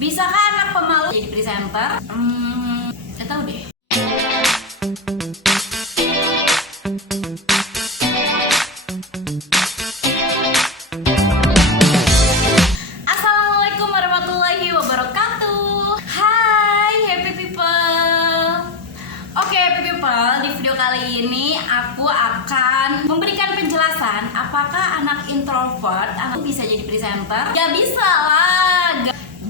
Bisakah anak pemalu jadi presenter? Gak tahu deh. Assalamualaikum warahmatullahi wabarakatuh. Hai happy people. Oke happy people, di video kali ini aku akan memberikan penjelasan apakah anak introvert bisa jadi presenter. Ya bisa lah.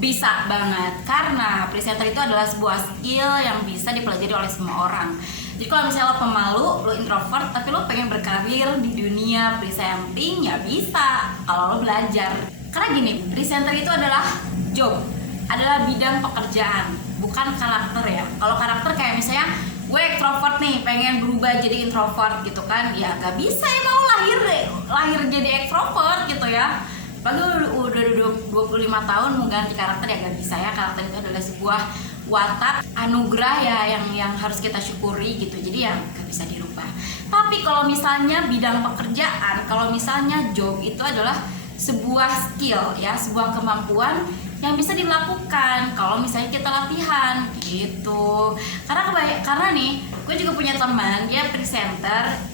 Bisa banget, karena presenter itu adalah sebuah skill yang bisa dipelajari oleh semua orang. Jadi kalau misalnya lo pemalu, lo introvert, tapi lo pengen berkarir di dunia presenting, ya bisa kalau lo belajar. Karena gini, presenter itu adalah job, adalah bidang pekerjaan, bukan karakter ya. Kalau karakter kayak misalnya gue ekstrovert nih, pengen berubah jadi introvert gitu kan, ya gak bisa, emang lo lahir jadi ekstrovert gitu ya. Padahal udah 25 tahun mau ganti karakter ya gak bisa ya. Karakter itu adalah sebuah watak anugerah ya yang harus kita syukuri gitu. Jadi ya gak bisa dirubah. Tapi kalau misalnya bidang pekerjaan, kalau misalnya job itu adalah sebuah skill ya, sebuah kemampuan yang bisa dilakukan kalau misalnya kita latihan gitu. Karena nih, gue juga punya teman, dia presenter.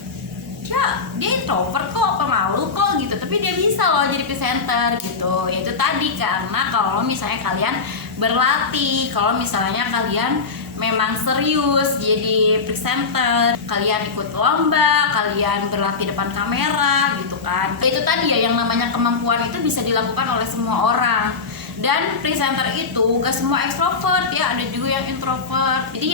Ya dia introvert kok, pemalu kok gitu, tapi dia bisa loh jadi presenter gitu. Yaitu tadi, karena kalau misalnya kalian berlatih, kalau misalnya kalian memang serius jadi presenter, kalian ikut lomba, kalian berlatih depan kamera gitu kan. Itu tadi ya, yang namanya kemampuan itu bisa dilakukan oleh semua orang. Dan presenter itu gak semua ekstrovert ya, ada juga yang introvert. Jadi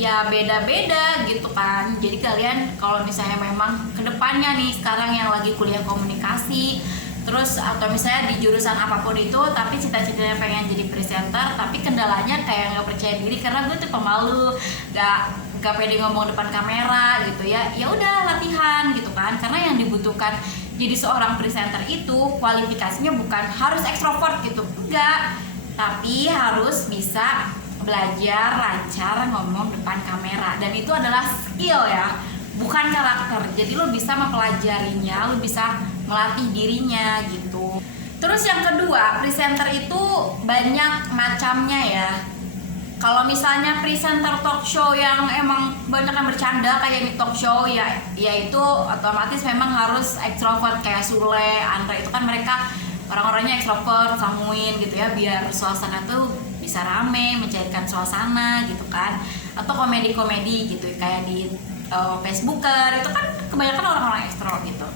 ya beda-beda gitu kan. Jadi kalian kalau misalnya memang kedepannya nih, sekarang yang lagi kuliah komunikasi, terus atau misalnya di jurusan apapun itu, tapi cita-citanya pengen jadi presenter, tapi kendalanya kayak gak percaya diri karena gue tuh pemalu, gak pede ngomong depan kamera gitu ya. Ya udah latihan gitu kan, karena yang dibutuhkan jadi seorang presenter itu kualifikasinya bukan harus ekstrovert gitu, enggak, tapi harus bisa belajar lancar ngomong depan kamera. Dan itu adalah skill ya, bukan karakter. Jadi lo bisa mempelajarinya, lo bisa melatih dirinya gitu. Terus yang kedua, presenter itu banyak macamnya ya. Kalau misalnya presenter talk show yang emang banyak yang bercanda kayak di talk show ya itu otomatis memang harus ekstrovert kayak Sule, Andre, itu kan mereka orang-orangnya ekstrovert, sanguin gitu ya, biar suasana tuh bisa rame, mencairkan suasana gitu kan. Atau komedi-komedi gitu kayak di Facebooker, itu kan kebanyakan orang-orang ekstro gitu.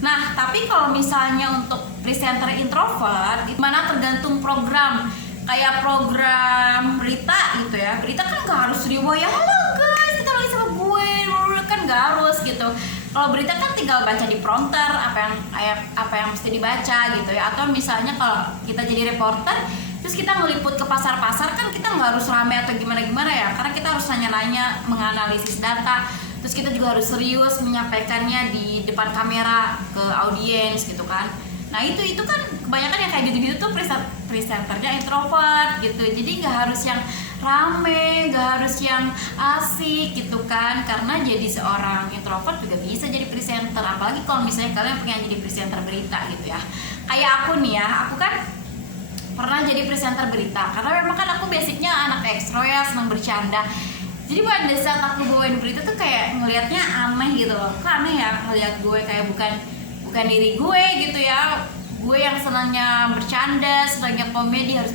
Nah, tapi kalau misalnya untuk presenter introvert, itu mana tergantung program. Kayak program berita gitu ya, berita kan gak harus riwayat, halo guys kita lagi sama gue, kan gak harus gitu. Kalau berita kan tinggal baca di prompter apa yang mesti dibaca gitu ya. Atau misalnya kalau kita jadi reporter, terus kita ngeliput ke pasar-pasar, kan kita nggak harus rame atau gimana-gimana ya, karena kita harus nanya-nanya, menganalisis data. Terus kita juga harus serius menyampaikannya di depan kamera ke audiens gitu kan. Nah itu kan kebanyakan yang kayak gitu-gitu tuh presenternya introvert gitu. Jadi nggak harus yang rame, nggak harus yang asik gitu kan. Karena jadi seorang introvert juga bisa jadi presenter. Apalagi kalau misalnya kalian pengen jadi presenter berita gitu ya. Kayak aku nih ya, aku kan pernah jadi presenter berita. Karena memang kan aku basicnya anak ekstro ya, senang bercanda. Jadi pada saat aku bawain berita tuh kayak ngelihatnya aneh gitu loh. Kok aneh ya ngelihat gue kayak bukan diri gue gitu ya. Gue yang senangnya bercanda, senangnya komedi, harus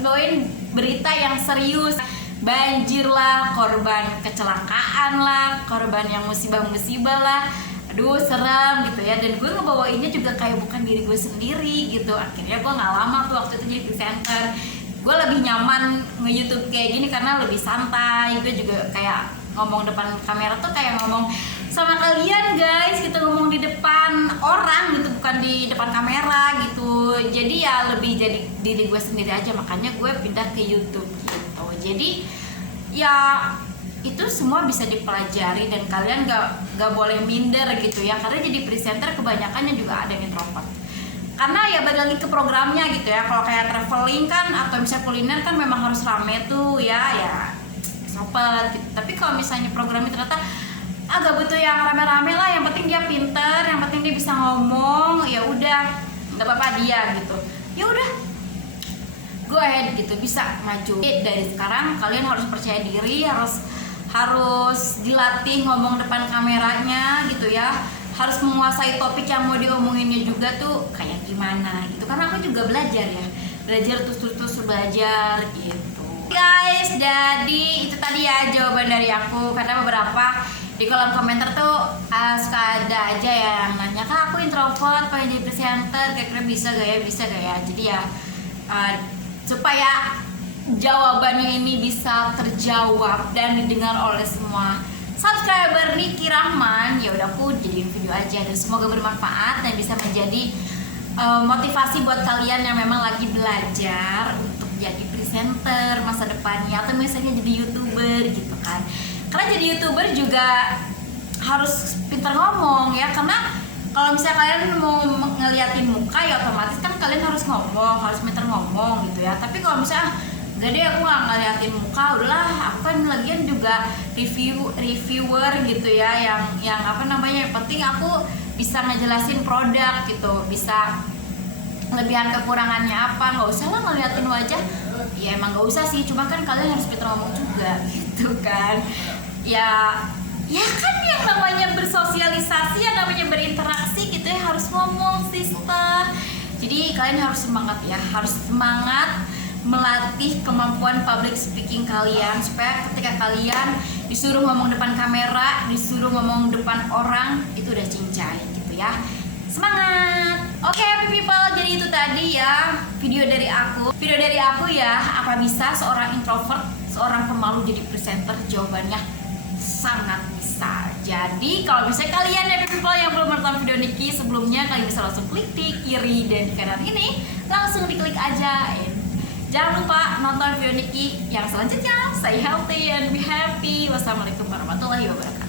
bawain berita yang serius. Banjir lah, korban kecelakaan lah, korban yang musibah lah. Aduh serem gitu ya. Dan gue ngebawainnya juga kayak bukan diri gue sendiri gitu. Akhirnya gue gak lama tuh waktu itu jadi presenter. Gue lebih nyaman nge-YouTube kayak gini karena lebih santai. Gue juga kayak ngomong depan kamera tuh kayak ngomong sama kalian guys gitu, ngomong di depan orang gitu, bukan di depan kamera gitu. Jadi ya lebih jadi diri gue sendiri aja, makanya gue pindah ke YouTube gitu. Jadi ya itu semua bisa dipelajari dan kalian gak boleh minder gitu ya, karena jadi presenter kebanyakannya juga ada yang introvert. Karena ya balik lagi ke programnya gitu ya. Kalau kayak traveling kan atau misalnya kuliner kan memang harus rame tuh ya sobat gitu. Tapi kalau misalnya programnya ternyata agak butuh yang rame-rame lah, yang penting dia pinter, yang penting dia bisa ngomong, ya udah nggak apa-apa dia gitu. Ya udah go ahead gitu, bisa maju. Dari sekarang kalian harus percaya diri, harus dilatih ngomong depan kameranya gitu ya, harus menguasai topik yang mau diomonginnya juga tuh kayak gimana gitu, karena aku juga belajar ya, belajar terus belajar gitu guys. Jadi itu tadi ya jawaban dari aku, karena beberapa di kolom komentar tuh suka ada aja ya yang nanya, kak aku introvert pengen jadi presenter, kira-kira bisa gak ya. Jadi ya supaya jawabannya ini bisa terjawab dan didengar oleh semua subscriber Niki Rahman, ya udah aku jadiin video aja, dan semoga bermanfaat dan bisa menjadi motivasi buat kalian yang memang lagi belajar untuk jadi presenter masa depannya, atau misalnya jadi YouTuber gitu kan. Karena jadi YouTuber juga harus pintar ngomong ya, karena kalau misalnya kalian mau ngeliatin muka ya otomatis kan kalian harus ngomong, harus pintar ngomong gitu ya. Tapi kalau misalnya gak deh aku nggak ngeliatin muka, udahlah aku kan lagian juga reviewer gitu ya, yang apa namanya, yang penting aku bisa ngejelasin produk gitu, bisa kelebihan kekurangannya apa, nggak usah lah ngeliatin wajah. Ya emang nggak usah sih, cuma kan kalian harus pintar ngomong juga gitu kan. Ya kan yang namanya bersosialisasi, yang namanya berinteraksi gitu ya, harus ngomong sister. Jadi kalian harus semangat ya, harus semangat melatih kemampuan public speaking kalian, supaya ketika kalian disuruh ngomong depan kamera, disuruh ngomong depan orang, itu udah cincai gitu ya. Semangat. Oke, happy people, jadi itu tadi ya video dari aku ya. Apa bisa seorang introvert, seorang pemalu jadi presenter? Jawabannya sangat bisa. Jadi kalau misalnya kalian happy people yang belum nonton video Niki sebelumnya, kalian bisa langsung klik di kiri dan di kanan ini, langsung diklik aja. Jangan lupa nonton video Niki yang selanjutnya. Stay healthy and be happy. Wassalamualaikum warahmatullahi wabarakatuh.